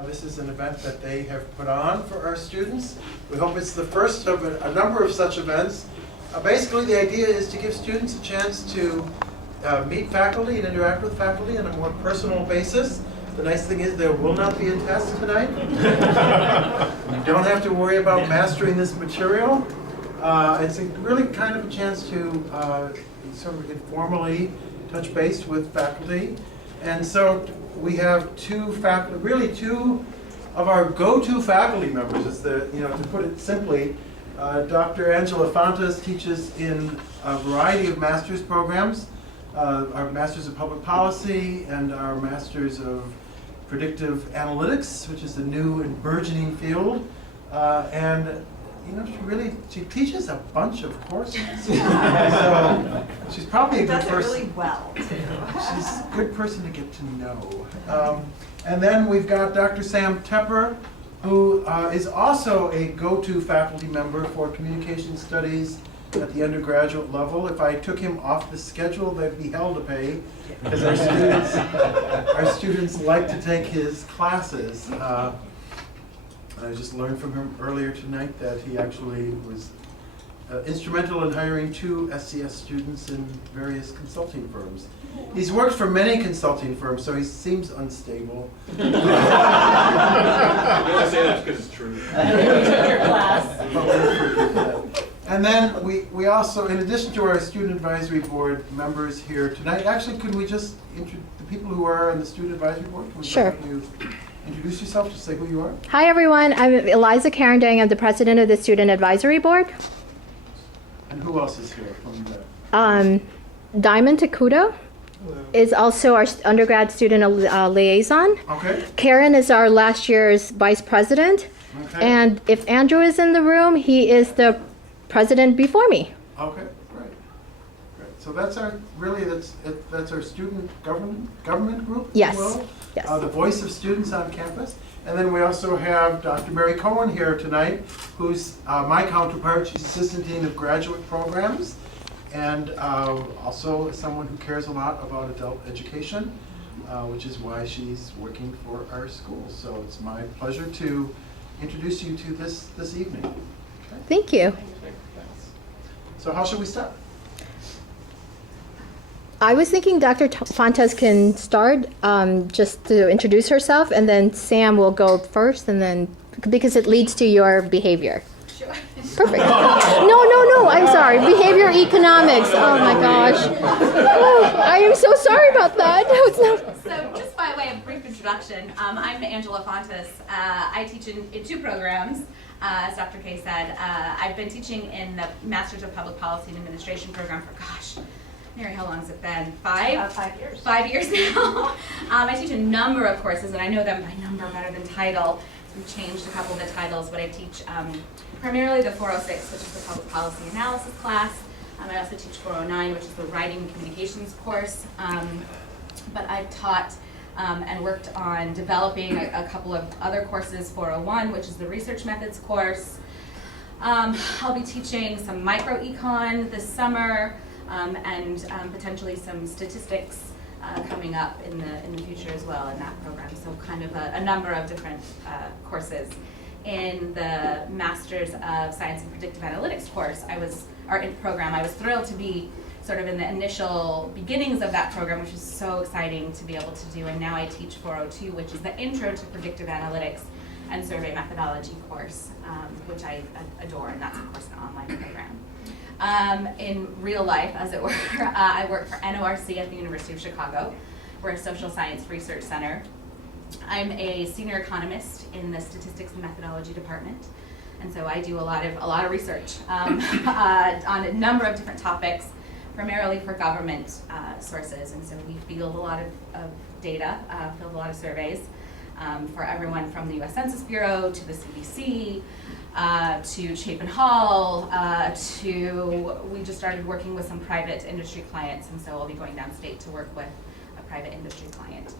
This is an event that they have put on for our students. We hope it's the first of a number of such events. Basically, the idea is to give students a chance to meet faculty and interact with faculty on a more personal basis. The nice thing is there will not be a test tonight. You don't have to worry about mastering this material. It's really kind of a chance to sort of informally touch base with faculty. And so we have two of our go-to faculty members. Is to put it simply, Dr. Angela Fontes teaches in a variety of master's programs, our Masters of Public Policy and our Masters of Predictive Analytics, which is the new and burgeoning field. And she teaches a bunch of courses. So she's probably a good person. Does it really well, too. She's a good person to get to know. And then we've got Dr. Sam Tepper, who is also a go-to faculty member for communication studies at the undergraduate level. If I took him off the schedule, they'd be hell to pay, because our students like to take his classes. I just learned from him earlier tonight that he actually was instrumental in hiring 2 SCS students in various consulting firms. He's worked for many consulting firms, so he seems unstable. You only say that because it's true. And then we also, in addition to our Student Advisory Board members here tonight, actually, could we just introduce the people who are on the Student Advisory Board? Sure. Introduce yourself, just say who you are. Hi everyone, I'm Eliza Carandang. I'm the president of the Student Advisory Board. And who else is here from the... Diamond Takudo is also our undergrad student liaison. Okay. Karen is our last year's vice president. Okay. And if Andrew is in the room, he is the president before me. Okay, great. So that's our that's our student government group. Yes. As well. Yes. The voice of students on campus. And then we also have Dr. Mary Cohen here tonight, who's my counterpart. She's assistant dean of graduate programs, and also someone who cares a lot about adult education, which is why she's working for our school. So it's my pleasure to introduce you to this evening. Okay. Thank you. So how should we start? I was thinking Dr. Fontes can start just to introduce herself, and then Sam will go first, and then because it leads to your behavior. Sure. Perfect. No, I'm sorry. Behavior economics. Oh my gosh. Oh, I am so sorry about that. So just by way of brief introduction, I'm Angela Fontes. I teach in 2 programs. As Dr. Kay said, I've been teaching in the Masters of Public Policy and Administration program for, Mary, how long has it been? 5? 5 years. 5 years now. I teach a number of courses, and I know them by number better than title. We've changed a couple of the titles, but I teach primarily the 406, which is the Public Policy Analysis class. I also teach 409, which is the Writing and Communications course. But I've taught and worked on developing a couple of other courses, 401, which is the Research Methods course. I'll be teaching some micro-econ this summer, and potentially some statistics coming up in the future as well in that program. So kind of a number of different courses. In the Masters of Science and Predictive Analytics course, program, I was thrilled to be sort of in the initial beginnings of that program, which is so exciting to be able to do. And now I teach 402, which is the Intro to Predictive Analytics and Survey Methodology course, which I adore, and that's of course an online program. In real life, as it were, I work for NORC at the University of Chicago. We're a social science research center. I'm a senior economist in the statistics and methodology department, and so I do a lot of research on a number of different topics, primarily for government sources. And so we field a lot of data, field a lot of surveys for everyone from the U.S. Census Bureau to the CDC. To Chapin Hall, we just started working with some private industry clients, and so I'll be going downstate to work with a private industry client.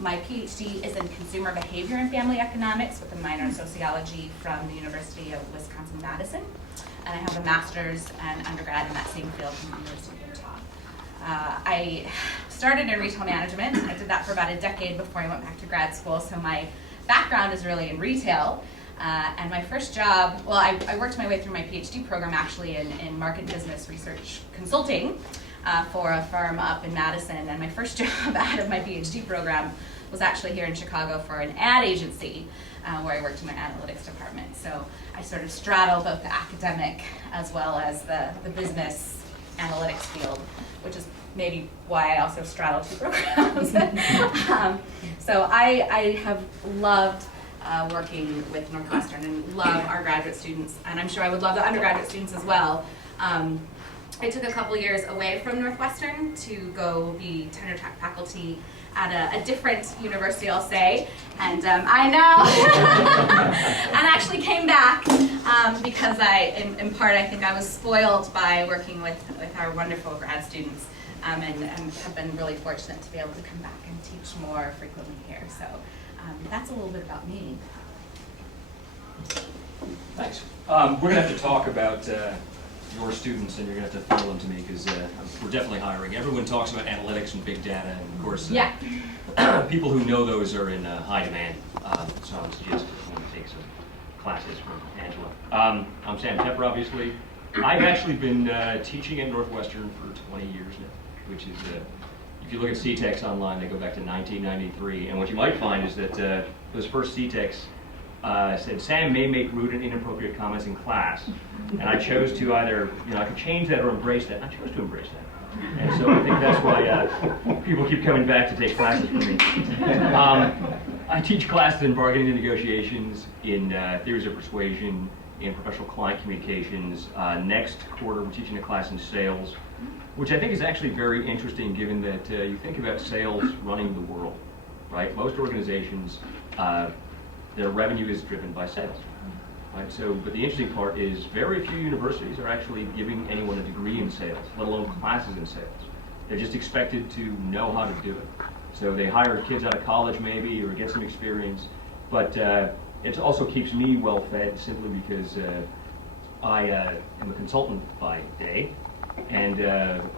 My PhD is in consumer behavior and family economics with a minor in sociology from the University of Wisconsin-Madison, and I have a master's and undergrad in that same field from the University of Utah. I started in retail management. I did that for about a decade before I went back to grad school, so my background is really in retail. And my first job, well, I worked my way through my PhD program actually in market business research consulting for a firm up in Madison. And my first job out of my PhD program was actually here in Chicago for an ad agency where I worked in their analytics department. So I sort of straddle both the academic as well as the business analytics field, which is maybe why I also straddle two programs. So I have loved working with Northwestern and love our graduate students, and I'm sure I would love the undergraduate students as well. I took a couple years away from Northwestern to go be tenure track faculty at a different university, I'll say, and I know, and actually came back because in part, I think I was spoiled by working with our wonderful grad students, and have been really fortunate to be able to come back and teach more frequently here. So that's a little bit about me. Thanks. We're going to have to talk about your students, and you're going to have to funnel them to me because we're definitely hiring. Everyone talks about analytics and big data, and of course, Yeah. people who know those are in high demand. So I would suggest someone take some classes from Angela. I'm Sam Tepper, obviously. I've actually been teaching at Northwestern for 20 years now, which is, if you look at CTEX online, they go back to 1993. And what you might find is that those first CTEX said, Sam may make rude and inappropriate comments in class. And I chose to either, I could change that or embrace that. And I chose to embrace that. And so I think that's why people keep coming back to take classes from me. I teach classes in bargaining and negotiations, in theories of persuasion, in professional client communications. Next quarter, we're teaching a class in sales, which I think is actually very interesting given that you think about sales running the world, right? Most organizations, their revenue is driven by sales. Right? So, but the interesting part is very few universities are actually giving anyone a degree in sales, let alone classes in sales. They're just expected to know how to do it. So they hire kids out of college maybe, or get some experience, but it also keeps me well fed simply because I am a consultant by day, and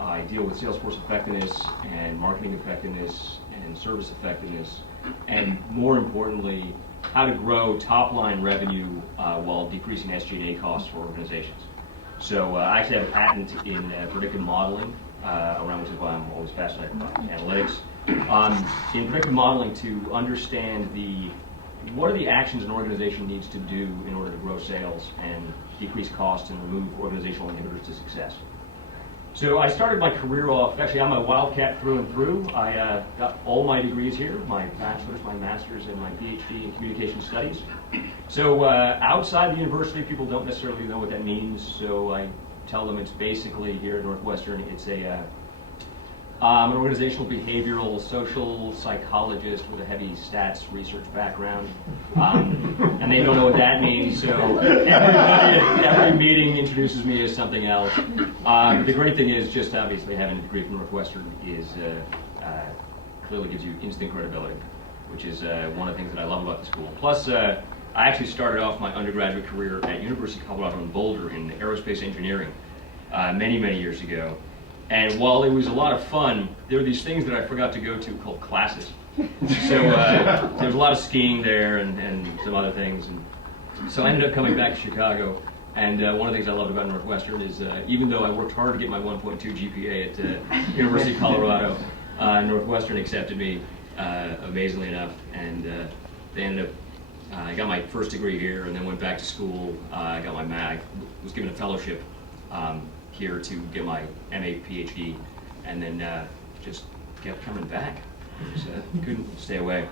I deal with Salesforce effectiveness and marketing effectiveness and service effectiveness, and more importantly, how to grow top-line revenue while decreasing SG&A costs for organizations. So I actually have a patent in predictive modeling, around which is why I'm always fascinated by analytics. In predictive modeling, to understand what are the actions an organization needs to do in order to grow sales and decrease costs and remove organizational inhibitors to success. So I started my career off, actually I'm a wildcat through and through. I got all my degrees here, my bachelor's, my master's, and my PhD in communication studies. So outside the university, people don't necessarily know what that means, so I tell them it's basically here at Northwestern, it's an organizational behavioral social psychologist with a heavy stats research background. And they don't know what that means, so everybody at every meeting introduces me as something else. The great thing is just obviously having a degree from Northwestern is clearly gives you instant credibility, which is one of the things that I love about the school. Plus, I actually started off my undergraduate career at University of Colorado in Boulder in aerospace engineering many, many years ago. And while it was a lot of fun, there were these things that I forgot to go to called classes. So there was a lot of skiing there and some other things. And so I ended up coming back to Chicago. And one of the things I loved about Northwestern is even though I worked hard to get my 1.2 GPA at University of Colorado, Northwestern accepted me, amazingly enough. And they ended up, I got my first degree here and then went back to school. I got my MAG, was given a fellowship here to get my MA PhD, and then just kept coming back. Just, couldn't stay away.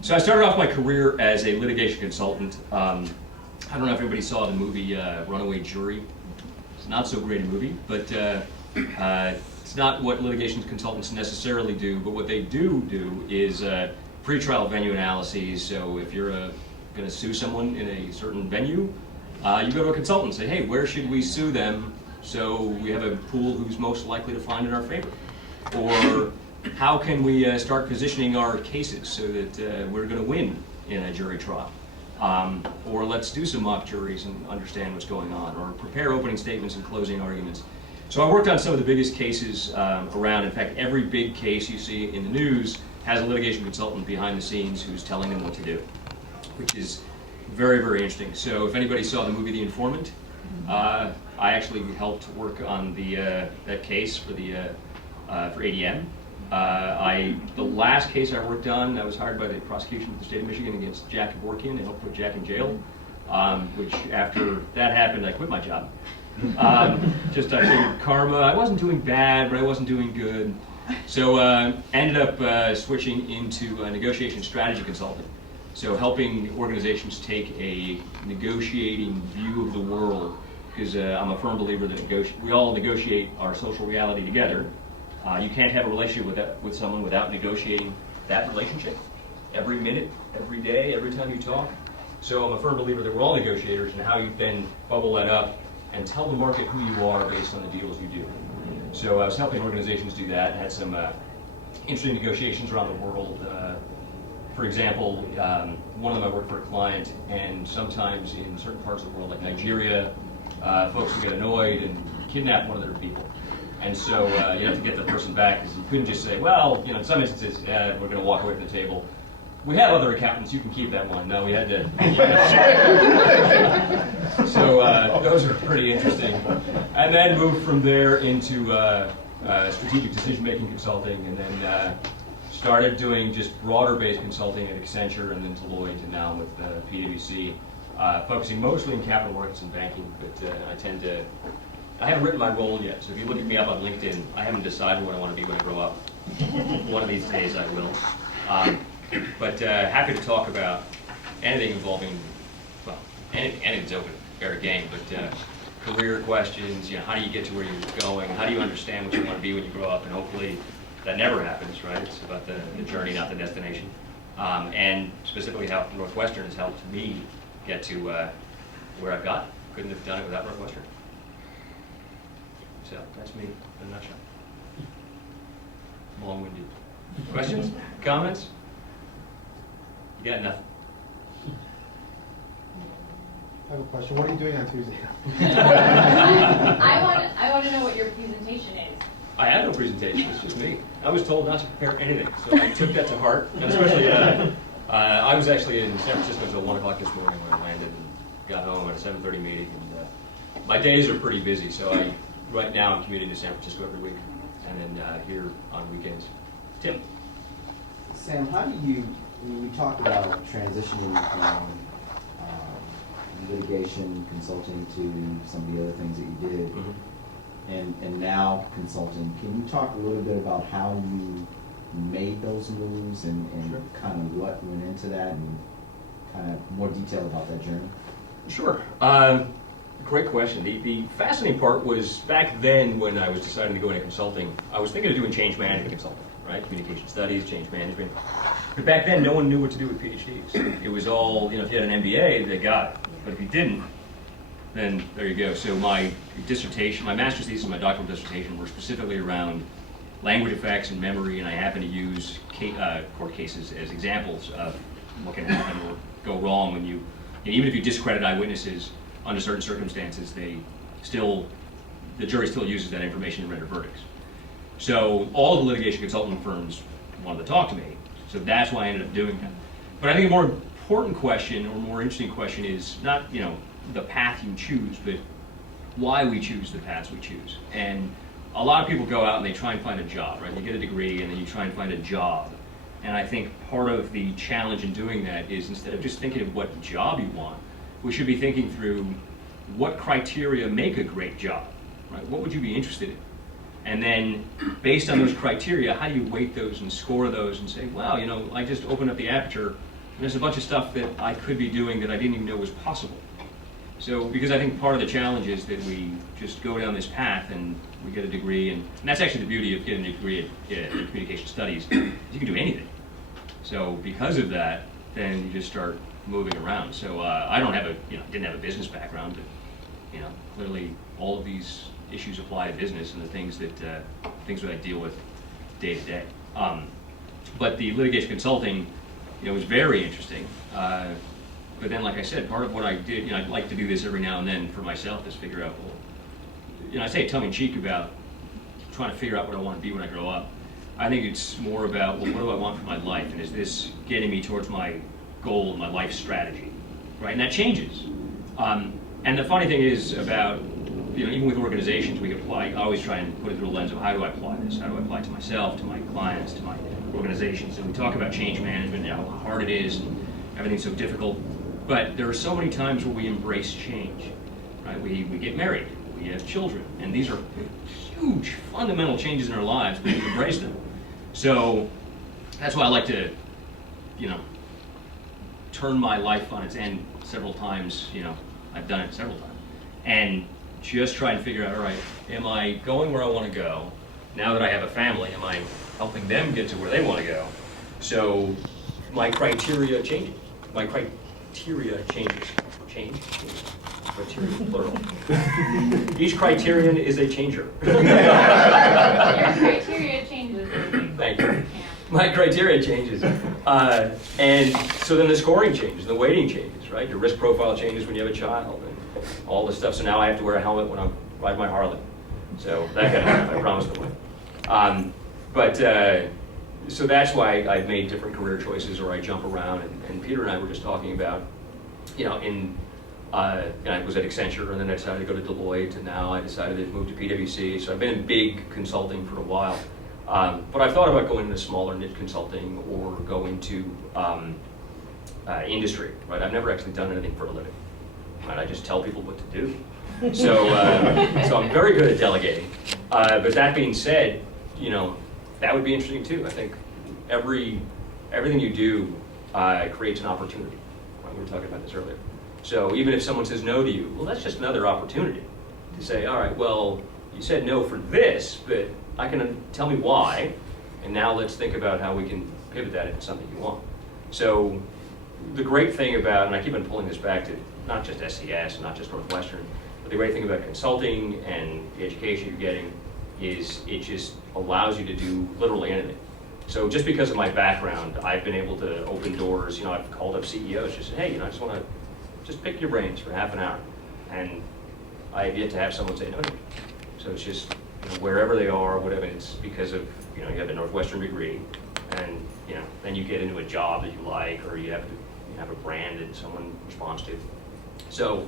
So I started off my career as a litigation consultant. I don't know if everybody saw the movie Runaway Jury. It's not so great a movie, but it's not what litigation consultants necessarily do, but what they do is pretrial venue analyses. So if you're going to sue someone in a certain venue, you go to a consultant and say, hey, where should we sue them so we have a pool who's most likely to find in our favor? Or how can we start positioning our cases so that we're going to win in a jury trial? Or let's do some mock juries and understand what's going on, or prepare opening statements and closing arguments. So I worked on some of the biggest cases around. In fact, every big case you see in the news has a litigation consultant behind the scenes who's telling them what to do. which is very, very interesting. So if anybody saw the movie The Informant, I actually helped work on that case for ADM. The last case I worked on, I was hired by the prosecution of the state of Michigan against Jack Kevorkian and helped put Jack in jail, which after that happened, I quit my job. Just I figured karma, I wasn't doing bad, but I wasn't doing good. So ended up switching into negotiation strategy consulting. So helping organizations take a negotiating view of the world, because I'm a firm believer that we all negotiate our social reality together. You can't have a relationship with someone without negotiating that relationship every minute, every day, every time you talk. So I'm a firm believer that we're all negotiators, and how you then bubble that up and tell the market who you are based on the deals you do. So I was helping organizations do that, and had some interesting negotiations around the world. For example, one of them I worked for a client, and sometimes in certain parts of the world, like Nigeria, folks would get annoyed and kidnap one of their people. And so you have to get the person back, because you couldn't just say, well, in some instances, we're going to walk away from the table. We have other accountants, you can keep that one. No, we had to. So those are pretty interesting. And then moved from there into strategic decision-making consulting, and then started doing just broader-based consulting at Accenture, and then Deloitte, and now with PwC, focusing mostly in capital markets and banking, but I haven't written my role yet, so if you look at me up on LinkedIn, I haven't decided what I want to be when I grow up. One of these days I will. But happy to talk about anything involving, well, anything's open, fair game, but career questions, how do you get to where you're going, how do you understand what you want to be when you grow up, and hopefully that never happens, right? It's about the journey, not the destination. And specifically how Northwestern has helped me get to where I've got. Couldn't have done it without Northwestern. So that's me in a nutshell. Long-winded. Questions? Comments? You got nothing. I have a question. What are you doing on Tuesday? I want to know what your presentation is. I have no presentation. It's just me. I was told not to prepare anything, so I took that to heart. And especially, I was actually in San Francisco until 1 o'clock this morning when I landed and got home at a 7:30 meeting. And my days are pretty busy, so right now I'm commuting to San Francisco every week, and then here on weekends. Tim? Sam, how do you, we talked about transitioning from litigation consulting to some of the other things that you did, and now consulting. Can you talk a little bit about how you made those moves and kind of what went into that, and kind of more detail about that journey? Sure. Great question. The fascinating part was back then when I was deciding to go into consulting, I was thinking of doing change management consulting, right? Communication studies, change management. But back then, no one knew what to do with PhDs. It was all, if you had an MBA, they got it. But if you didn't, then there you go. So my dissertation, my master's thesis and my doctoral dissertation were specifically around language effects and memory, and I happen to use court cases as examples of what can happen or go wrong when even if you discredit eyewitnesses under certain circumstances, the jury still uses that information to render verdicts. So all of the litigation consulting firms wanted to talk to me, so that's why I ended up doing that. But I think a more important question, or more interesting question, is not the path you choose, but why we choose the paths we choose. And a lot of people go out and they try and find a job, right? You get a degree and then you try and find a job. And I think part of the challenge in doing that is, instead of just thinking of what job you want, we should be thinking through what criteria make a great job, right? What would you be interested in? And then, based on those criteria, how do you weight those and score those and say, wow, I just opened up the aperture and there's a bunch of stuff that I could be doing that I didn't even know was possible. So, because I think part of the challenge is that we just go down this path and we get a degree, and that's actually the beauty of getting a degree in communication studies, is you can do anything. So, because of that, then you just start moving around. So I didn't have a business background, but clearly all of these issues apply to business and the things that I deal with day to day. But the litigation consulting, was very interesting. But then, like I said, part of what I did, I'd like to do this every now and then for myself, is figure out, I say tongue-in-cheek about trying to figure out what I want to be when I grow up. I think it's more about, what do I want for my life, and is this getting me towards my goal, my life strategy, right? And that changes. And the funny thing is about, even with organizations, we apply, I always try and put it through a lens of how do I apply this? How do I apply it to myself, to my clients, to my organizations? And we talk about change management and how hard it is and everything's so difficult. But there are so many times where we embrace change, right? We get married, we have children, and these are huge fundamental changes in our lives, but we embrace them. So that's why I like to, turn my life on its end several times. I've done it several times. And just try and figure out, all right, am I going where I want to go? Now that I have a family, am I helping them get to where they want to go? So my criteria changes. My criteria changes. Change? Criteria, plural. Each criterion is a changer. Your criteria changes. Thank you. Yeah. My criteria changes. And so then the scoring changes, the weighting changes, right? Your risk profile changes when you have a child and all this stuff. So now I have to wear a helmet when I ride my Harley. So that kind of stuff, I promise to win. So that's why I've made different career choices, or I jump around. And Peter and I were just talking about, I was at Accenture, and then I decided to go to Deloitte, and now I decided to move to PwC. So I've been in big consulting for a while. But I've thought about going into smaller niche consulting or going to industry, right? I've never actually done anything for a living, right? I just tell people what to do. So, so I'm very good at delegating. But that being said, that would be interesting too. I think everything you do creates an opportunity. Right? We were talking about this earlier. So even if someone says no to you, well, that's just another opportunity to say, all right, well, you said no for this, but I can tell me why, and now let's think about how we can pivot that into something you want. So the great thing about, and I keep on pulling this back to not just SCS, not just Northwestern, but the great thing about consulting and the education you're getting is it just allows you to do literally anything. So just because of my background, I've been able to open doors. I've called up CEOs, just said, hey, I just want to just pick your brains for half an hour. And I have yet to have someone say no to me. So it's just, wherever they are, whatever, it's because of, you have a Northwestern degree, and, then you get into a job that you like, or you have a brand that someone responds to. So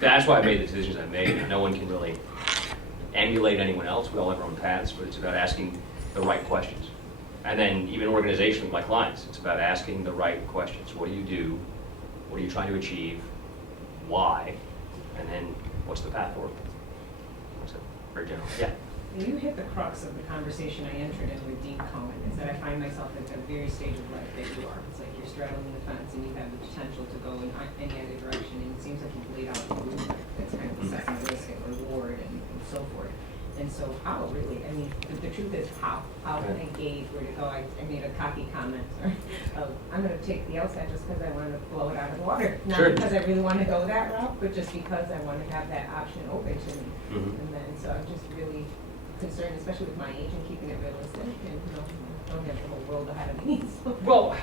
that's why I made the decisions I made. No one can really emulate anyone else. We all have our own paths, but it's about asking the right questions. And then even organizationally, my clients, it's about asking the right questions. What do you do? What are you trying to achieve? Why? And then what's the path forward? That's it, very general. Yeah. You hit the crux of the conversation I entered in with Dean Cohen, is that I find myself at the very stage of life that you are. It's like you're straddling the fence and you have the potential to go in any other direction, and it seems like you've laid out a blueprint that's kind of assessing risk and reward and so forth. And so how really, the truth is how can I gauge where to go? I made a cocky comment of, I'm going to take the outside just because I want to blow it out of the water. Not Sure. because I really want to go that route, but just because I want to have that option open to me. Mm-hmm. And then, so I'm just really concerned, especially with my age, and keeping it realistic, and don't have the whole world ahead of me. So. Well,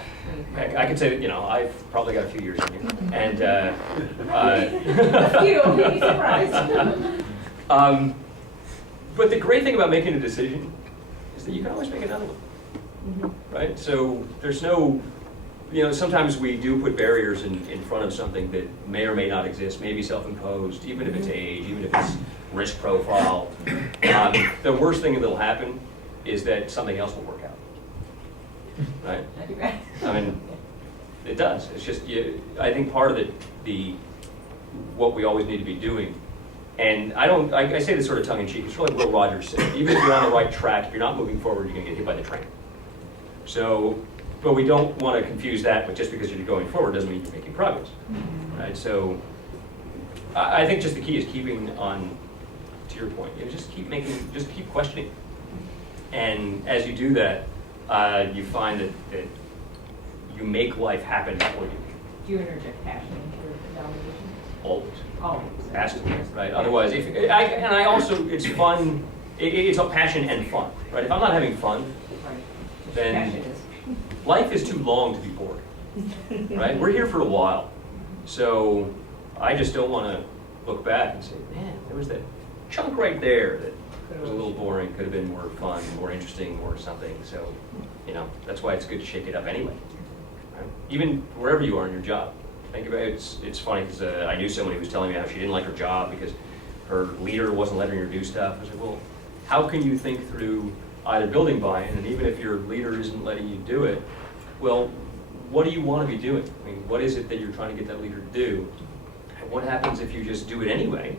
I can say that, I've probably got a few years in you. And a few, maybe surprised. But the great thing about making a decision is that you can always make another one, Mm-hmm. right? So there's no, sometimes we do put barriers in front of something that may or may not exist, may be self-imposed, even if it's age, even if it's risk profile. The worst thing that'll happen is that something else will work out, right? It does. It's just, I think part of what we always need to be doing. And I say this sort of tongue-in-cheek, it's really Will Rogers said, even if you're on the right track, if you're not moving forward, you're going to get hit by the train. So, but we don't want to confuse that with just because you're going forward doesn't mean you're making progress, right? So, I think just the key is keeping on, to your point, just keep questioning. And as you do that, you find that you make life happen for you. Do you interject passion into your evaluation? Always. Always. Has to be, right? Otherwise, it's fun. It's a passion and fun, right? If I'm not having fun, Right. then Passion is. life is too long to be bored, right? We're here for a while, so I just don't want to look back and say, man, there was that chunk right there that was a little boring. Could have been more fun, more interesting, more something. So, that's why it's good to shake it up anyway, right? Even wherever you are in your job. Think about it. It's funny because I knew someone who was telling me how she didn't like her job because her leader wasn't letting her do stuff. I was like, well, how can you think through either building buy-in, and even if your leader isn't letting you do it, well, what do you want to be doing? I mean, what is it that you're trying to get that leader to do? And what happens if you just do it anyway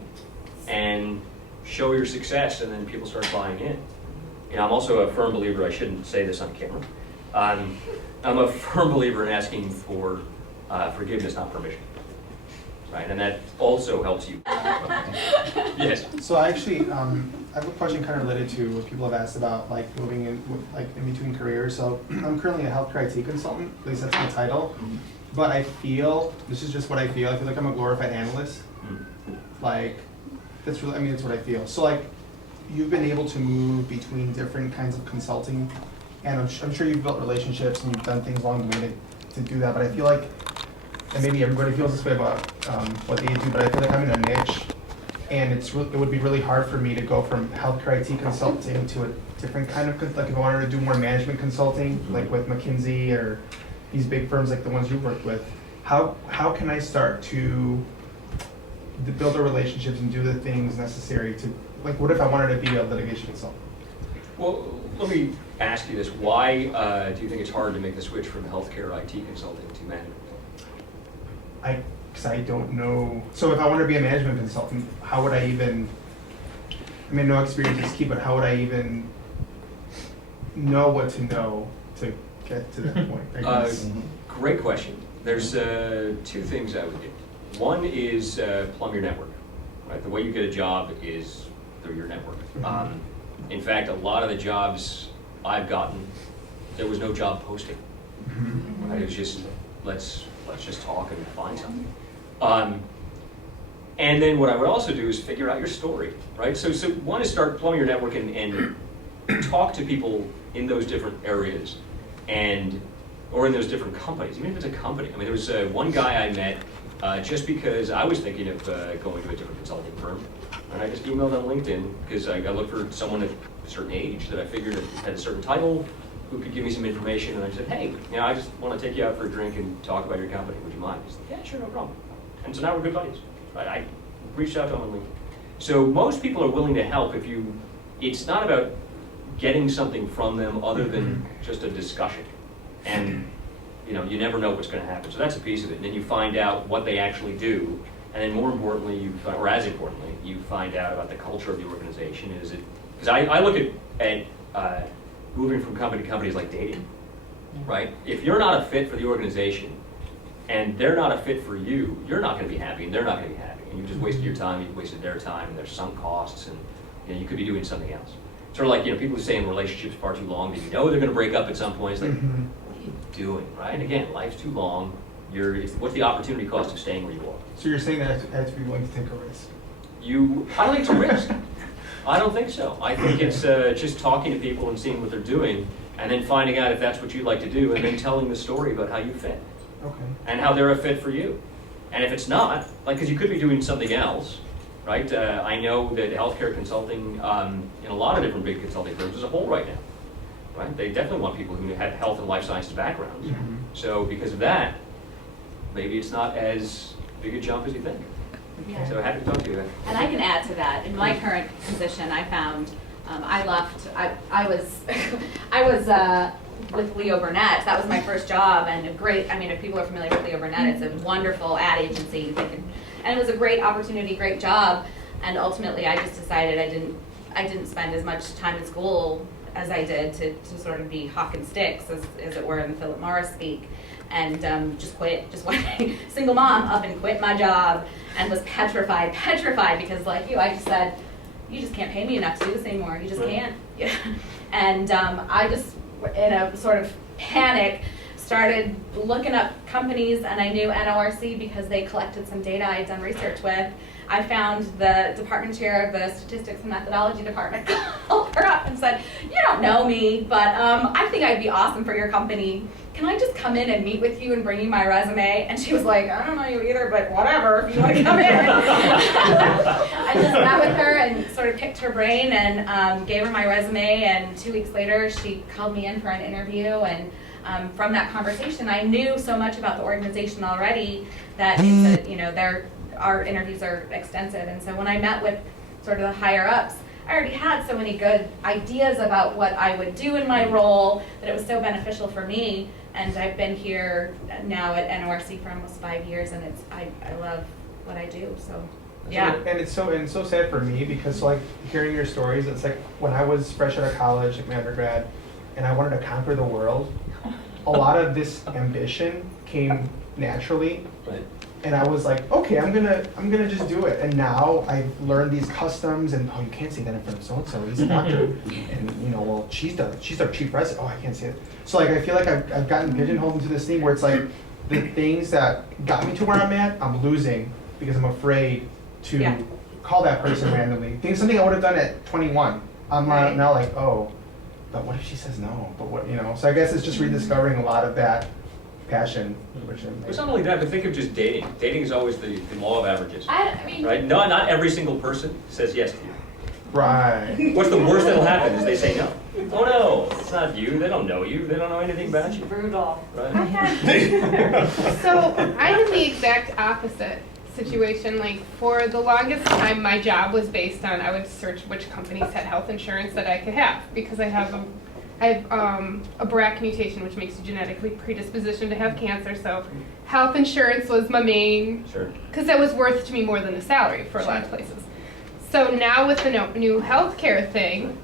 and show your success and then people start buying in? You know, I'm also a firm believer, I shouldn't say this on camera, I'm a firm believer in asking for forgiveness, not permission. Right, and that also helps you. Yes. So I actually, I have a question kind of related to what people have asked about, like moving in, like in between careers. So I'm currently a healthcare IT consultant, at least that's my title. But I feel, this is just what I feel like I'm a glorified analyst. Like, that's really, I mean, that's what I feel. So like, you've been able to move between different kinds of consulting, and I'm sure you've built relationships and you've done things along the way to do that, but I feel like, and maybe everybody feels this way about what they do, but I feel like I'm in a niche, and it would be really hard for me to go from healthcare IT consulting to a different kind of, like if I wanted to do more management consulting, like with McKinsey or these big firms like the ones you've worked with. How can I start to build the relationships and do the things necessary to, like what if I wanted to be a litigation consultant? Well, let me ask you this. Why do you think it's hard to make the switch from healthcare IT consulting to management? Because I don't know. So if I wanted to be a management consultant, how would I even, I mean, no experience is key, but how would I even know what to know to get to that point? I guess. Great question. There's two things I would do. One is plumb your network. Right? The way you get a job is through your network. In fact, a lot of the jobs I've gotten, there was no job posting. Right? It was just, let's just talk and find something. And then what I would also do is figure out your story, right? So one is start plumbing your network and talk to people in those different areas or in those different companies, even if it's a company. I mean, there was one guy I met just because I was thinking of going to a different consulting firm. And I just emailed on LinkedIn because I looked for someone at a certain age that I figured had a certain title who could give me some information. And I said, hey, you know, I just want to take you out for a drink and talk about your company. Would you mind? He said, yeah, sure, no problem. And so now we're good buddies. I reached out to him on LinkedIn. So most people are willing to help if you, it's not about getting something from them other than just a discussion. And you know, you never know what's going to happen. So that's a piece of it. And then you find out what they actually do. And then more importantly, or as importantly, you find out about the culture of the organization. Is it, because I look at moving from company to company is like dating, right? If you're not a fit for the organization and they're not a fit for you, you're not going to be happy and they're not going to be happy. And you just wasted your time, you wasted their time, and there's sunk costs, and you know, you could be doing something else. Sort of like, you know, people who stay in relationships far too long, that you know they're going to break up at some point. It's like, what are you doing, right? And again, life's too long. What's the opportunity cost of staying where you are? So you're saying that I have to be willing to take a risk? I don't think it's a risk. I don't think so. I think it's just talking to people and seeing what they're doing, and then finding out if that's what you'd like to do, and then telling the story about how you fit. Okay. And how they're a fit for you. And if it's not, like, because you could be doing something else, right? I know that healthcare consulting in a lot of different big consulting firms is a hole right now, right? They definitely want people who have health and life sciences backgrounds. So because of that, maybe it's not as big a jump as you think. Yeah. So happy to talk to you. And I can add to that. In my current position, I found I left. I was with Leo Burnett. That was my first job, and a great. I mean, if people are familiar with Leo Burnett, it's a wonderful ad agency. And it was a great opportunity, great job. And ultimately, I just decided I didn't spend as much time in school as I did to sort of be hawk and sticks, as it were, in Philip Morris speak. And just quit, just one single mom up and quit my job, and was petrified because like you, I just said, you just can't pay me enough to do this anymore. You just can't. Yeah. And I just, in a sort of panic, started looking up companies, and I knew NORC because they collected some data I had done research with. I found the department chair of the statistics and methodology department, called her up and said, you don't know me, but I think I'd be awesome for your company. Can I just come in and meet with you and bring you my resume? And she was like, I don't know you either, but whatever, if you want to come in. I just met with her and sort of picked her brain and gave her my resume, and 2 weeks later she called me in for an interview, and from that conversation, I knew so much about the organization already that it's a, you know, our interviews are extensive. And so when I met with sort of the higher ups, I already had so many good ideas about what I would do in my role that it was so beneficial for me. And I've been here now at NORC for almost 5 years, and I love what I do. So yeah. And it's so sad for me because like hearing your stories, it's like when I was fresh out of college, like my undergrad, and I wanted to conquer the world. A lot of this ambition came naturally. Right. And I was like, okay, I'm gonna just do it. And now I've learned these customs, and oh, you can't say that in front of so and so. He's a doctor, and you know, well, she's our chief resident. Oh, I can't say it. So like, I feel like I've gotten pigeonholed into this thing where it's like the things that got me to where I'm at, I'm losing because I'm afraid to call that person randomly. Something I would have done at 21. I'm now like, oh, but what if she says no? But what, you know? So I guess it's just rediscovering a lot of that passion. It's not only that, but think of just dating. Dating is always the law of averages. I mean, Right? No, not every single person says yes to you. Right. What's the worst that'll happen is they say no. Oh no, it's not you. They don't know you. They don't know anything about you. brutal. Right? So I had the exact opposite situation. Like for the longest time, my job was based on I would search which companies had health insurance that I could have because I have a BRCA mutation, which makes you genetically predispositioned to have cancer. So health insurance was my main, because that was worth to me more than the salary for a lot of places. So now with the new healthcare thing,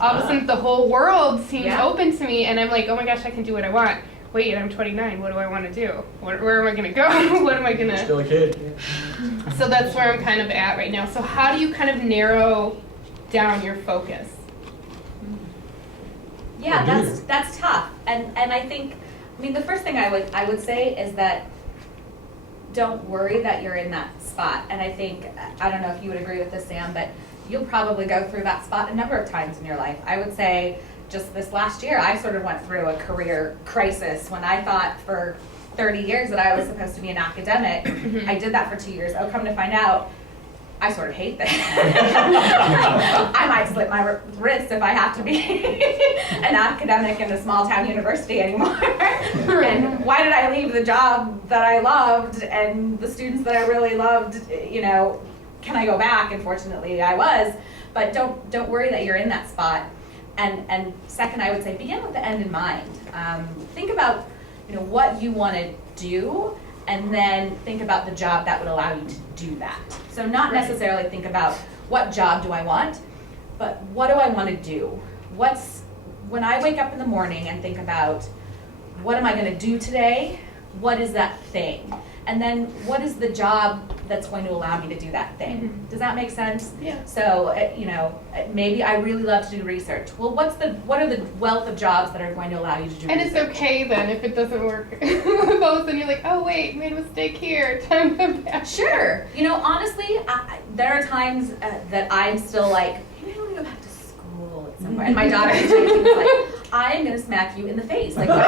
all of a sudden the whole world seems open to me, and I'm like, oh my gosh, I can do what I want. Wait, I'm 29. What do I want to do? Where am I going to go? What am I going to? Still a kid. So that's where I'm kind of at right now. So how do you kind of narrow down your focus? Yeah, that's tough, and I think, I mean, the first thing I would say is that don't worry that you're in that spot. And I think, I don't know if you would agree with this, Sam, but you'll probably go through that spot a number of times in your life. I would say just this last year, I sort of went through a career crisis when I thought for 30 years that I was supposed to be an academic. I did that for 2 years. Oh, come to find out, I sort of hate that. I might slit my wrist if I have to be an academic in a small town university anymore. And why did I leave the job that I loved and the students that I really loved? You know, can I go back? Unfortunately, I was. But don't worry that you're in that spot. And second, I would say begin with the end in mind. Think about what you want to do, and then think about the job that would allow you to do that. So not necessarily think about what job do I want, but what do I want to do? When I wake up in the morning and think about what am I going to do today, what is that thing? And then what is the job that's going to allow me to do that thing? Mm-hmm. Does that make sense? Yeah. So, maybe I really love to do research. Well, what are the wealth of jobs that are going to allow you to do and research? And it's okay then if it doesn't work with both and you're like, oh wait, made a mistake here, time to back. Sure. Honestly, there are times that I'm still like, maybe I want to go back to school at somewhere. And my daughter is like, I'm going to smack you in the face. Like, but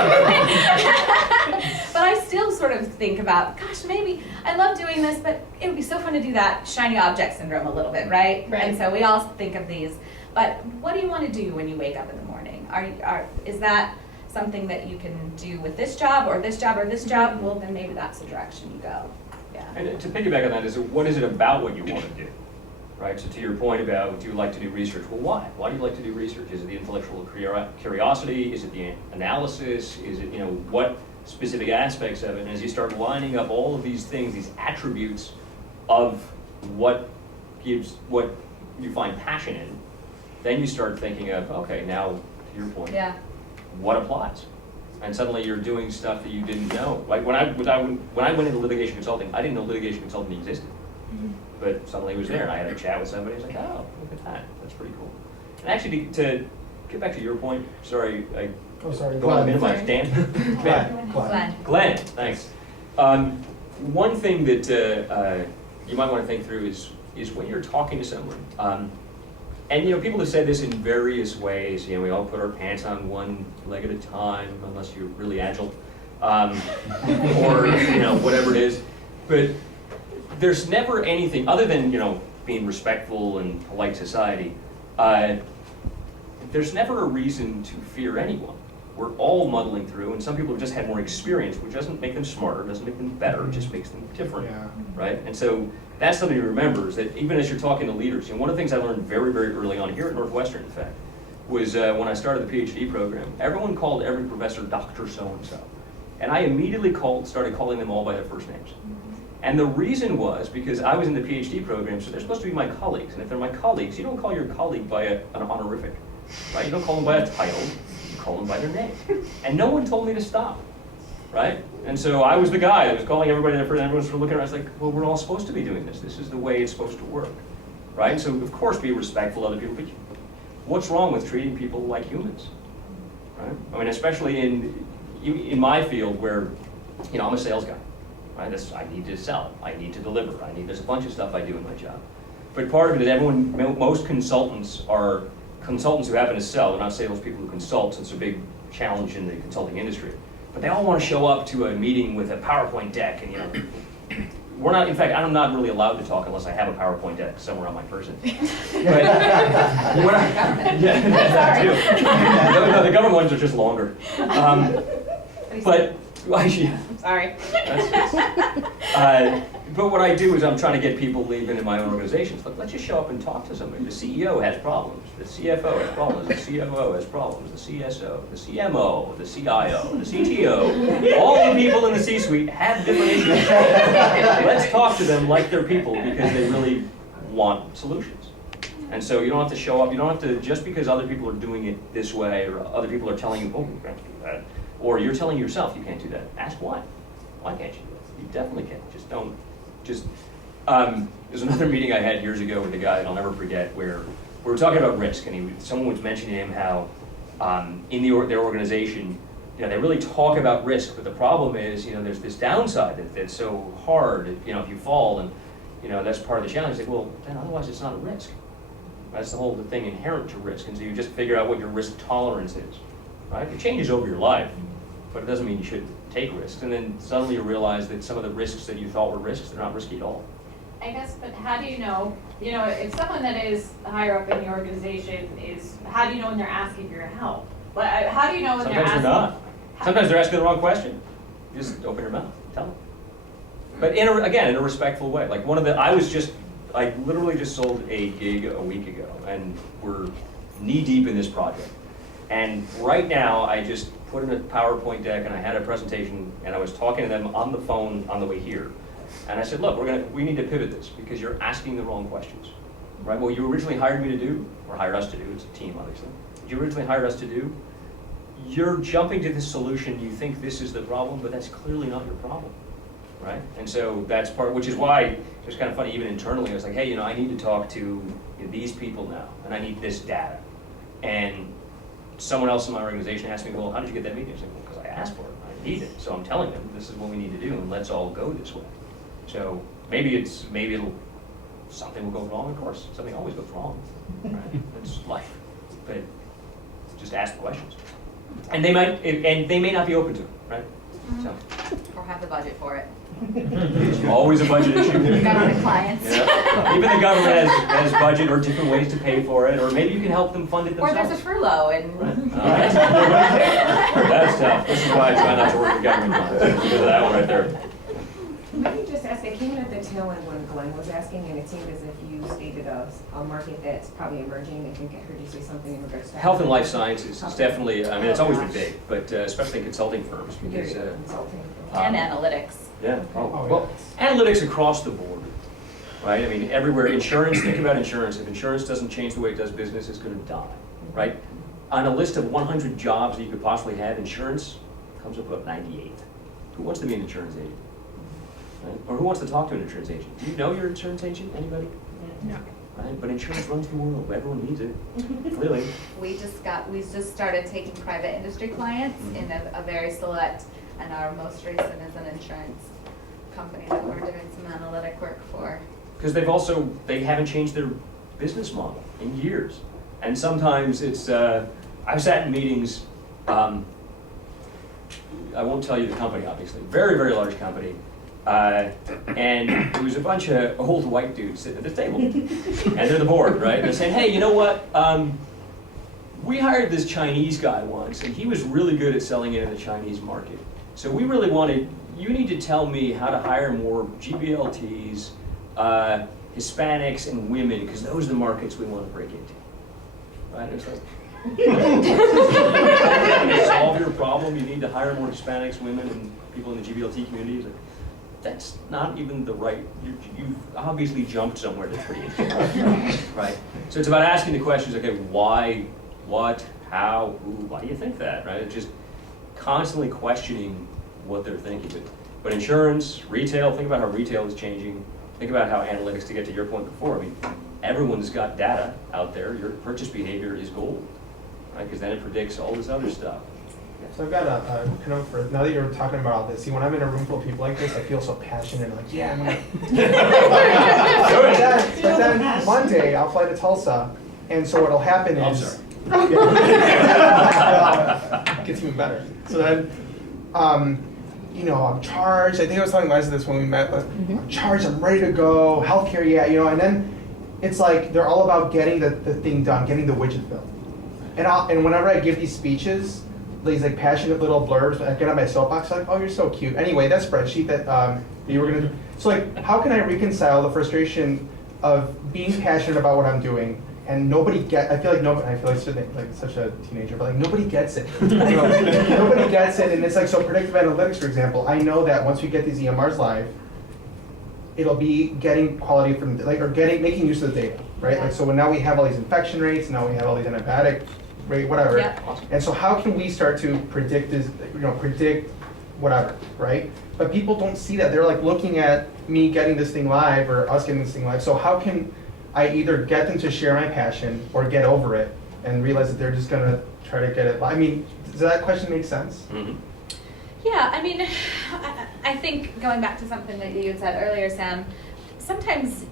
I still sort of think about, gosh, maybe I love doing this, but it would be so fun to do that shiny object syndrome a little bit, right? And so we all think of these. But what do you want to do when you wake up in the morning? Is that something that you can do with this job or this job or this job? Well, then maybe that's the direction you go. Yeah. And to piggyback on that is, what is it about what you want to do? Right, so to your point about, do you like to do research? Well, why? Why do you like to do research? Is it the intellectual curiosity? Is it the analysis? Is it, what specific aspects of it? And as you start lining up all of these things, these attributes of what you find passion in, then you start thinking of, okay, now, to your point, what applies? And suddenly you're doing stuff that you didn't know. Like when I went into litigation consulting, I didn't know litigation consulting existed. Mm-hmm. But suddenly it was there, and I had a chat with somebody. I was like, "Oh, look at that! That's pretty cool." And actually, to get back to your point, sorry, I don't want to minimize. Dan, Glenn, thanks. One thing that you might want to think through is when you're talking to someone, and people have said this in various ways. We all put our pants on one leg at a time, unless you're really agile, or whatever it is, but. There's never anything other than being respectful and polite society. There's never a reason to fear anyone. we're all muddling through, and some people have just had more experience, which doesn't make them smarter, doesn't make them better, it just makes them different, Yeah. right? And so that's something to remember, is that even as you're talking to leaders, one of the things I learned very, very early on here at Northwestern, in fact, was when I started the PhD program, everyone called every professor Dr. So-and-so. And I immediately started calling them all by their first names. And the reason was because I was in the PhD program, so they're supposed to be my colleagues. And if they're my colleagues, you don't call your colleague by an honorific, right? You don't call them by a title, you call them by their name. And no one told me to stop, right? And so I was the guy that was calling everybody their first name. Everyone's sort of looking around, I was like, well, we're all supposed to be doing this. This is the way it's supposed to work, right? And so of course be respectful of other people, but what's wrong with treating people like humans, right? I mean, especially in my field where, I'm a sales guy. Right? I need to sell, I need to deliver, there's a bunch of stuff I do in my job. But part of it is most consultants are consultants who happen to sell. They're not salespeople who consult, so it's a big challenge in the consulting industry. But they all want to show up to a meeting with a PowerPoint deck, and we're not, in fact, I'm not really allowed to talk unless I have a PowerPoint deck somewhere on my person. But when that too. No, the government ones are just longer. Sorry. But what I do is I'm trying to get people leaving in my own organizations. Look, let's just show up and talk to somebody. The CEO has problems. The CFO has problems. The COO has problems. The CSO, the CMO, the CIO, the CTO. All the people in the C-suite have different issues. Let's talk to them like they're people because they really want solutions. And so you don't have to show up. You don't have to, just because other people are doing it this way or other people are telling you, oh, you can't do that. Or you're telling yourself you can't do that. Ask why. Why can't you do it? You definitely can. Just don't. There's another meeting I had years ago with a guy that I'll never forget where we were talking about risk, and someone was mentioning to him how in their organization, they really talk about risk, but the problem is, there's this downside that's so hard, if you fall, and that's part of the challenge. Like, well, then otherwise it's not a risk. That's the whole thing inherent to risk, and so you just figure out what your risk tolerance is. Right? It changes over your life, but it doesn't mean you should take risks. And then suddenly you realize that some of the risks that you thought were risks, they're not risky at all. I guess, but how do you know, if someone that is higher up in the organization how do you know when they're asking for your help? How do you know when Sometimes they're not. Sometimes they're asking the wrong question. You just open your mouth, tell them. But in a respectful way. Like I literally just sold a gig a week ago, and we're knee deep in this project. And right now, I just put in a PowerPoint deck, and I had a presentation, and I was talking to them on the phone on the way here. And I said, look, we need to pivot this because you're asking the wrong questions, right? What you originally hired me to do, or hired us to do, it's a team, obviously. What you originally hired us to do, you're jumping to this solution, you think this is the problem, but that's clearly not your problem, right? And so that's which is why it was kind of funny, even internally, I was like, hey, I need to talk to these people now, and I need this data. And someone else in my organization asked me, well, how did you get that meeting? I was like, well, because I asked for it, I need it. So I'm telling them, this is what we need to do, and let's all go this way. So maybe something will go wrong, of course. Something always goes wrong, right? It's life. But just ask the questions. And they may not be open to it, right? So. Or have the budget for it. There's always a budget issue. Government clients. Yeah. Even the government has budget or different ways to pay for it, or maybe you can help them fund it Or themselves. there's a furlough and. Right. That's tough. This is why I try not to work with government clients. Because of that one right there. Let me just ask, I came in at the tail end when Glenn was asking, and it seemed as if you stated a market that's probably emerging. I think I heard you say something in regards to Health and life sciences is definitely, it's always been big, but especially in consulting firms. Because, consulting. And analytics. Yeah. Well, analytics across the board, right? I mean, everywhere. Insurance, think about insurance. If insurance doesn't change the way it does business, it's going to die, right? On a list of 100 jobs that you could possibly have, insurance comes up about 98. Who wants to be an insurance agent? Right? Or who wants to talk to an insurance agent? Do you know your insurance agent? Anybody? No. Right? But insurance runs the world. Everyone needs it, clearly. We just started taking private industry clients in a very select, and our most recent is an insurance company that we're doing some analytic work for. Because they haven't changed their business model in years. And sometimes it's, I've sat in meetings, I won't tell you the company, obviously, very, very large company, and it was a bunch of old white dudes sitting at the table. And they're the board, right? And they're saying, hey, you know what? we hired this Chinese guy once, and he was really good at selling it in the Chinese market. So we really wanted, you need to tell me how to hire more GBLTs, Hispanics, and women, because those are the markets we want to break into. Right? It's like, to solve your problem, you need to hire more Hispanics, women, and people in the GBLT community. Like, that's not even the right, you've obviously jumped somewhere that's pretty interesting, right? So it's about asking the questions, okay, why, what, how, who, why do you think that, right? It's just constantly questioning what they're thinking. But insurance, retail, think about how retail is changing. Think about how analytics, to get to your point before, I mean, everyone's got data out there. Your purchase behavior is gold, right? Because then it predicts all this other stuff. So I've got a conundrum. Now that you're talking about all this, see, when I'm in a room full of people like this, I feel so passionate, like, yeah, I'm gonna. but then one day I'll fly to Tulsa, and so what'll happen is. I'm sorry. It gets even better. So then, you know, I'm charged. I think I was telling Liza this when we met. But I'm charged. I'm ready to go. Healthcare, yeah, you know. And then it's like they're all about getting the thing done, getting the widget built. And whenever I give these speeches, these like passionate little blurbs, I get on my soapbox, like, oh, you're so cute. Anyway, that spreadsheet that you were gonna do. So like, how can I reconcile the frustration of being passionate about what I'm doing and nobody I feel like such a teenager, but like nobody gets it. You know, nobody gets it, and it's like, so predictive analytics, for example, I know that once we get these EMRs live, it'll be getting quality from, like, or making use of the data, right? Like, so when now we have all these infection rates, now we have all these antibiotic rate, whatever. Yep. And so how can we start to predict this, you know, predict whatever, right? But people don't see that. They're like looking at me getting this thing live or us getting this thing live. So how can I either get them to share my passion or get over it and realize that they're just gonna try to get it live? I mean, does that question make sense? Mm-hmm. Yeah, I mean, I think going back to something that you had said earlier, Sam, sometimes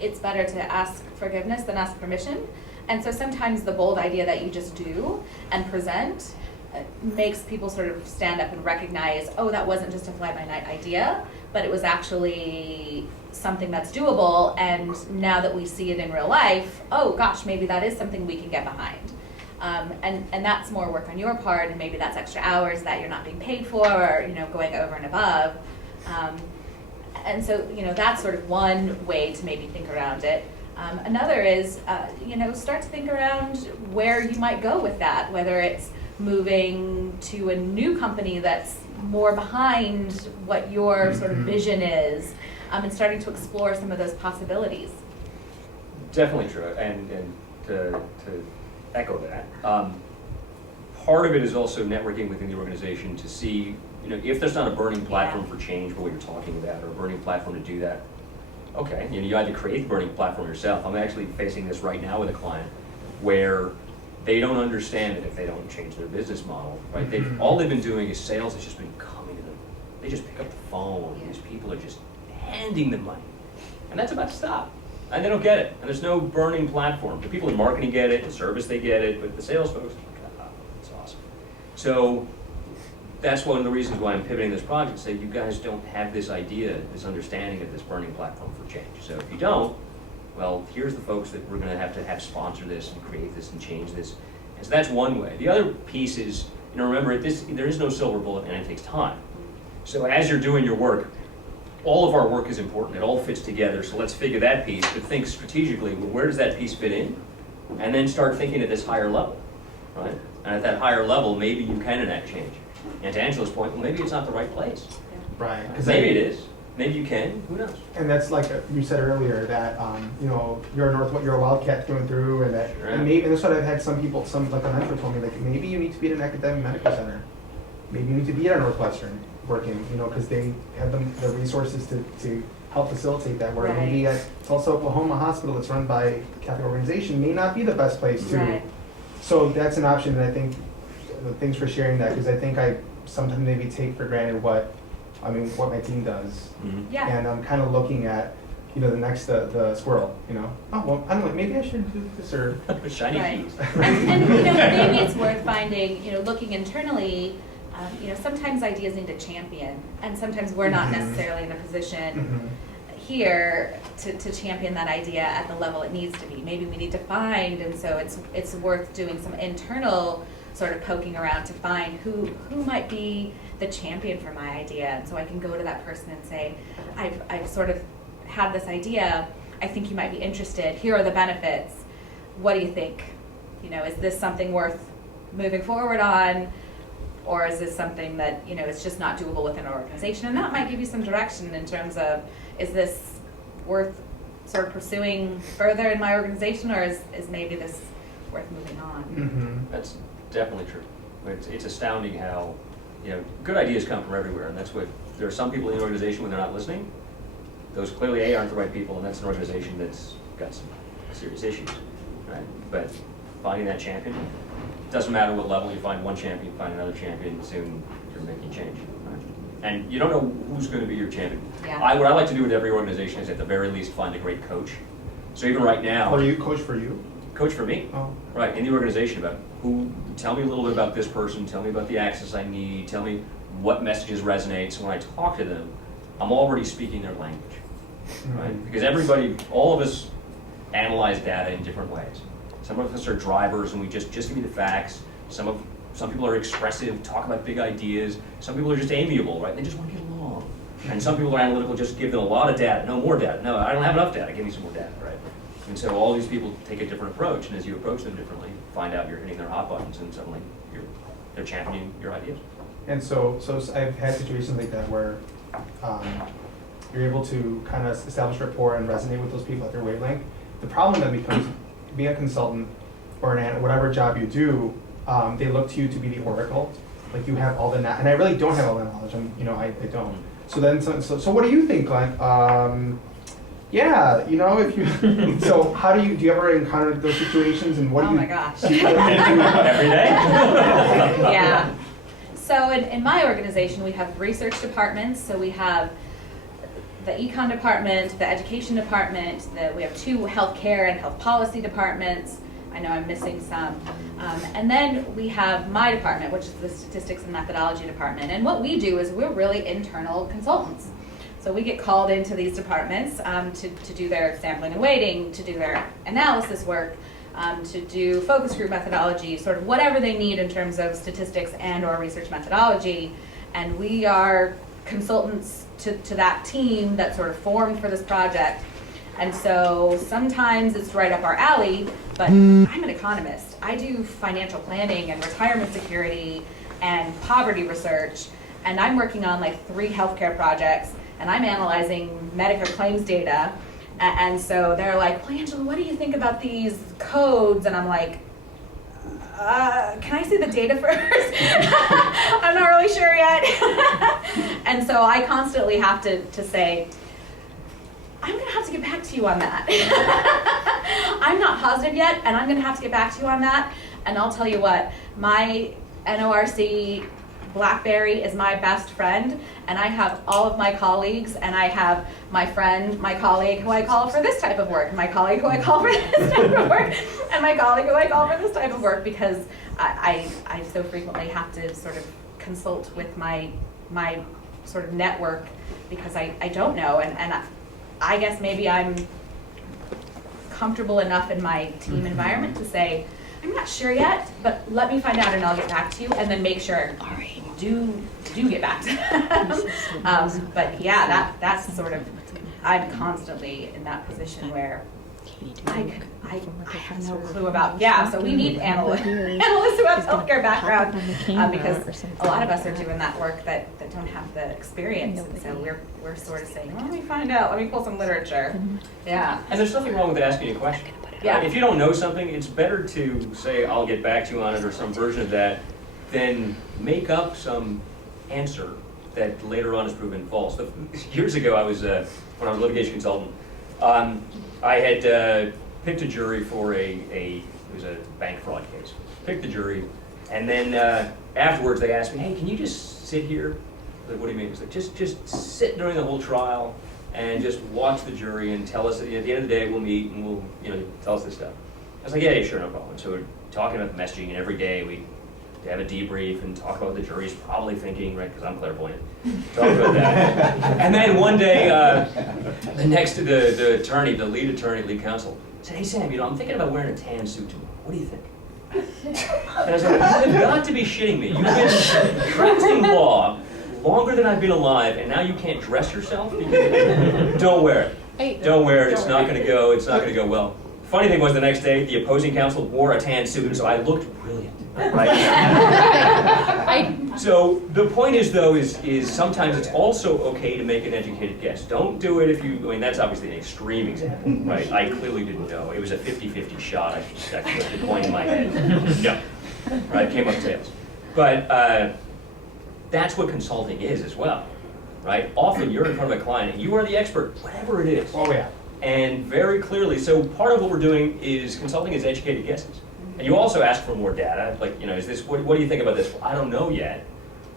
it's better to ask forgiveness than ask permission. And so sometimes the bold idea that you just do and present makes people sort of stand up and recognize, oh, that wasn't just a fly-by-night idea, but it was actually something that's doable, and now that we see it in real life, oh gosh, maybe that is something we can get behind. And that's more work on your part, and maybe that's extra hours that you're not being paid for, or, you know, going over and above. And so, you know, that's sort of one way to maybe think around it. Another is, you know, start to think around where you might go with that, whether it's moving to a new company that's more behind what your sort of vision is, and starting to explore some of those possibilities. Definitely true, and to echo that, part of it is also networking within the organization to see, you know, if there's not a burning platform for change for what you're talking about, or a burning platform to do that. Okay, you know, you either create the burning platform yourself. I'm actually facing this right now with a client where they don't understand it if they don't change their business model, right? All they've been doing is sales has just been coming to them. They just pick up the phone, and these people are just handing them money. And that's about to stop. And they don't get it. And there's no burning platform. The people in marketing get it, in service they get it, but the sales folks, oh, that's awesome. So that's one of the reasons why I'm pivoting this project, to say you guys don't have this idea, this understanding of this burning platform for change. So if you don't, well, here's the folks that we're gonna have sponsor this and create this and change this. And so that's one way. The other piece is, you know, remember, there is no silver bullet, and it takes time. So as you're doing your work, all of our work is important. It all fits together, so let's figure that piece, but think strategically, well, where does that piece fit in? And then start thinking at this higher level, right? And at that higher level, maybe you can enact change. And to Angela's point, well, maybe it's not the right place. Right. Maybe it is. Maybe you can. Who knows? And that's like you said earlier, that you know, you're a wildcat going through, and that, Sure. and maybe, and that's what I've had some people, like a mentor told me, like, maybe you need to be at an academic medical center, maybe you need to be at a Northwestern working, you know, because they have the resources to help facilitate that. Where maybe at Tulsa, Oklahoma hospital that's run by a Catholic organization may not be the best place to. Right. So that's an option, and I think thanks for sharing that, because I think I sometimes maybe take for granted what my team does. Yeah. And I'm kind of looking at, you know, the next the squirrel, you know. Oh well, I'm like, maybe I should do this, or Shiny Right. keys. And you know, maybe it's worth finding, you know, looking internally, you know, sometimes ideas need a champion, and sometimes we're not necessarily in a position. here to champion that idea at the level it needs to be. Maybe we need to find, and so it's worth doing some internal sort of poking around to find who might be the champion for my idea. And so I can go to that person and say, I've sort of had this idea, I think you might be interested, here are the benefits, what do you think? You know, is this something worth moving forward on? Or is this something that, you know, is just not doable within an organization? And that might give you some direction in terms of, is this worth sort of pursuing further in my organization, or is maybe this worth moving on? Mm-hmm. That's definitely true. It's astounding how, you know, good ideas come from everywhere, and that's what, there are some people in the organization when they're not listening, those clearly aren't the right people, and that's an organization that's got some serious issues, right? But finding that champion, doesn't matter what level, you find one champion, find another champion, soon you're making change. Right? And you don't know who's going to be your champion. Yeah. What I like to do with every organization is at the very least find a great coach. So even right now, Or you coach for you? coach for me, Oh. right, in the organization about tell me a little bit about this person, tell me about the access I need, tell me what messages resonate. So when I talk to them, I'm already speaking their language, right? Because everybody, all of us analyze data in different ways. Some of us are drivers and we just give me the facts. Some people are expressive, talk about big ideas. Some people are just amiable, right? They just want to get along. And some people are analytical, just give them a lot of data. No, more data. No, I don't have enough data. Give me some more data, right? And so all these people take a different approach, and as you approach them differently, find out you're hitting their hot buttons, and suddenly they're championing your ideas. And so I've had situations like that where you're able to kind of establish rapport and resonate with those people at their wavelength. The problem then becomes being a consultant or whatever job you do, they look to you to be the oracle. Like you have all the and I really don't have all the knowledge. I don't. So then, so what do you think, Glenn? Yeah, you know, if you. So how do you ever encounter those situations, and what do you? Oh my gosh. Every day? Yeah. So in my organization, we have research departments. So we have the econ department, the education department, we have 2 healthcare and health policy departments. I know I'm missing some. And then we have my department, which is the statistics and methodology department. And what we do is we're really internal consultants. So we get called into these departments to do their sampling and weighting, to do their analysis work, to do focus group methodology, sort of whatever they need in terms of statistics and or research methodology. And we are consultants to that team that sort of formed for this project. And so sometimes it's right up our alley, but I'm an economist. I do financial planning and retirement security and poverty research, and I'm working on like 3 healthcare projects, and I'm analyzing Medicare claims data. And so they're like, well, Angela, what do you think about these codes? And I'm like, can I see the data first? I'm not really sure yet. And so I constantly have to say, I'm gonna have to get back to you on that. I'm not positive yet, and I'm gonna have to get back to you on that. And I'll tell you what, my NORC BlackBerry is my best friend, and I have all of my colleagues, and I have my friend, my colleague who I call for this type of work, my colleague who I call for this type of work, and my colleague who I call for this type of work, because I so frequently have to sort of consult with my sort of network, because I don't know, and I guess maybe I'm comfortable enough in my team environment to say, I'm not sure yet, but let me find out and I'll get back to you, and then make sure do get back to but yeah, that's sort of, I'm constantly in that position where I have no clue about, so we need analysts who have healthcare background, because a lot of us are doing that work that don't have the experience, and so we're sort of saying, well, let me find out, let me pull some literature. Yeah. And there's nothing wrong with asking a question. Yeah. If you don't know something, it's better to say, I'll get back to you on it, or some version of that, than make up some answer that later on is proven false. Years ago, I was, when I was a litigation consultant, I had picked a jury for it was a bank fraud case. Picked the jury, and then afterwards they asked me, hey, can you just sit here? Like, what do you mean? It's like, just sit during the whole trial and just watch the jury and tell us, at the end of the day we'll meet and we'll, tell us this stuff. I was like, yeah, sure, no problem. So we're talking about the messaging, and every day we to have a debrief and talk about what the jury's probably thinking, right, because I'm clairvoyant. Talk about that. And then one day, next to the attorney, the lead attorney, lead counsel, said, hey Sam, I'm thinking about wearing a tan suit tomorrow. What do you think? And I was like, you have got to be shitting me. You've been practicing law longer than I've been alive, and now you can't dress yourself? Don't wear it. Don't wear it. It's not going to go. It's not going to go well. Funny thing was, the next day, the opposing counsel wore a tan suit, so I looked brilliant. Right? So the point is, though, is sometimes it's also okay to make an educated guess. Don't do it if you, I mean, that's obviously an extreme example, right? I clearly didn't know. It was a 50-50 shot. I put the coin in my head. No. Right? Came up tails. But that's what consulting is as well, right? Often you're in front of a client and you are the expert, whatever it is. Oh yeah. And very clearly, so part of what we're doing is consulting is educated guesses. And you also ask for more data, like, is this, what do you think about this? Well, I don't know yet.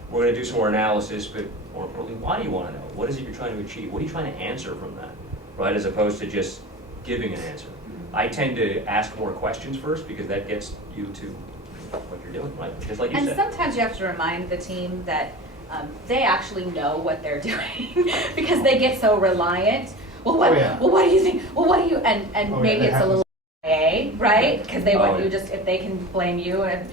We're going to do some more analysis, but more importantly, why do you want to know? What is it you're trying to achieve? What are you trying to answer from that, right? As opposed to just giving an answer. I tend to ask more questions first because that gets you to what you're doing, right? Just like you And said. sometimes you have to remind the team that they actually know what they're doing because they get so reliant. Well, what? Oh, yeah. Well, what do you think? Well, what do you? And Oh, maybe yeah, it's a happens. little right? Because they want Oh, you yeah. just if they can blame you and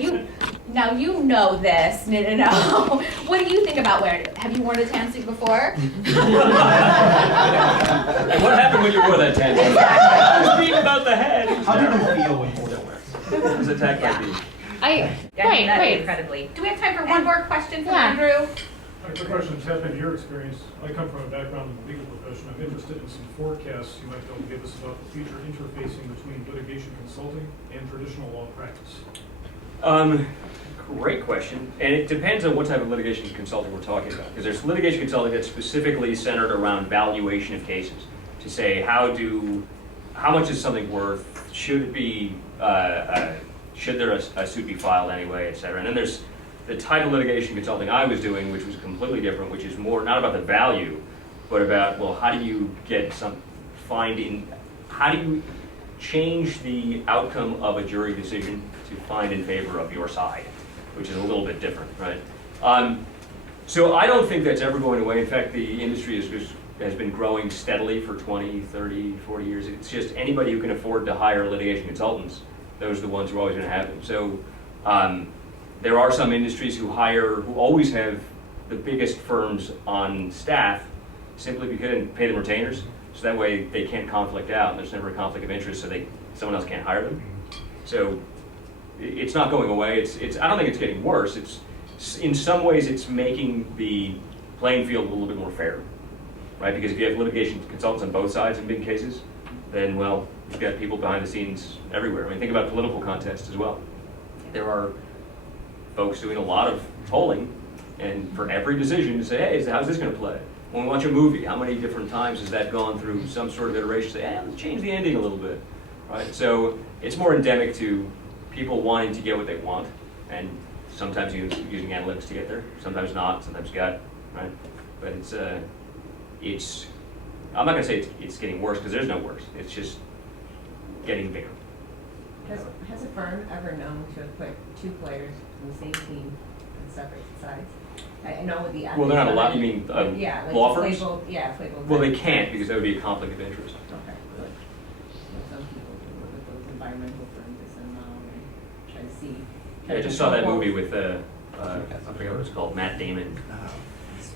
you. Now you know this. No. What do you think about wearing it? Have you worn a tan suit before? And what happened when you wore that tan suit? I was beaten about the head. It was How do terrible. you feel when you wear it? I was attacked by bees. Right. Incredibly. Do we have time for one more question from Andrew? My quick question is, has been your experience? I come from a background in the legal profession. I'm interested in some forecasts you might be able to give us about the future interfacing between litigation consulting and traditional law practice. Great question. And it depends on what type of litigation consulting we're talking about. Because there's litigation consulting that's specifically centered around valuation of cases. To say, how much is something worth? Should it be, should there a suit be filed anyway, et cetera. And then there's the type of litigation consulting I was doing, which was completely different, which is more not about the value, but about, well, how do you get how do you change the outcome of a jury decision to find in favor of your side, which is a little bit different, right? So I don't think that's ever going away. In fact, the industry has been growing steadily for 20, 30, 40 years. It's just anybody who can afford to hire litigation consultants, those are the ones who are always going to have them. So there are some industries who always have the biggest firms on staff simply because they pay them retainers. So that way they can't conflict out and there's never a conflict of interest, so someone else can't hire them. So it's not going away. I don't think it's getting worse. In some ways it's making the playing field a little bit more fair, right? Because if you have litigation consultants on both sides in big cases, then, well, you've got people behind the scenes everywhere. I mean, think about political contests as well. There are folks doing a lot of polling, and for every decision to say, hey, how's this going to play? When we watch a movie, how many different times has that gone through some sort of iteration? Say, hey, let's change the ending a little bit, right? So it's more endemic to people wanting to get what they want, and sometimes using analytics to get there, sometimes not, sometimes gut, right? But it's I'm not going to say it's getting worse, because there's no worse. It's just getting bigger. Has a firm ever known to have put two players on the same team on separate sides? I know with the Well, they're not allowed. You mean yeah, like law play firms? both, yeah, play both. Well, they sides. can't, because that would be a conflict of interest. Okay, good. Some people do look at those environmental firms and try to see. Yeah, I just saw that movie with I forget what it's called, Matt Damon.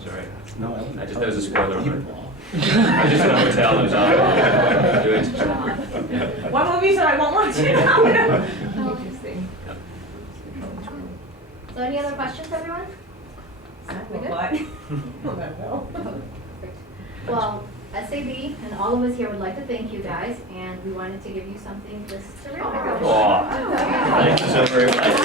Sorry. No, That was a spoiler alert. I was just in a hotel and was doing One movie, so I won't watch it now. Interesting. So any other questions, everyone? Well, SAB and all of us here would like to thank you guys, and we wanted to give you something just to remember. Thank you so very much.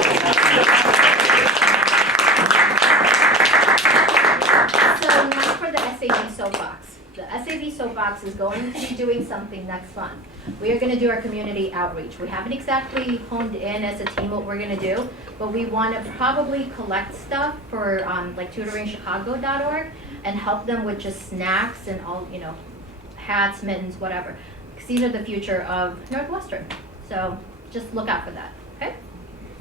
So now for the SAB Soapbox. The SAB Soapbox is going to be doing something next month. We are going to do our community outreach. We haven't exactly honed in as a team what we're going to do, but we want to probably collect stuff for like tutoringchicago.org and help them with just snacks and all, hats, mittens, whatever. Because these are the future of Northwestern. So just look out for that, okay?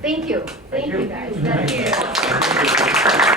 Thank you. Thank you, guys. Thank you.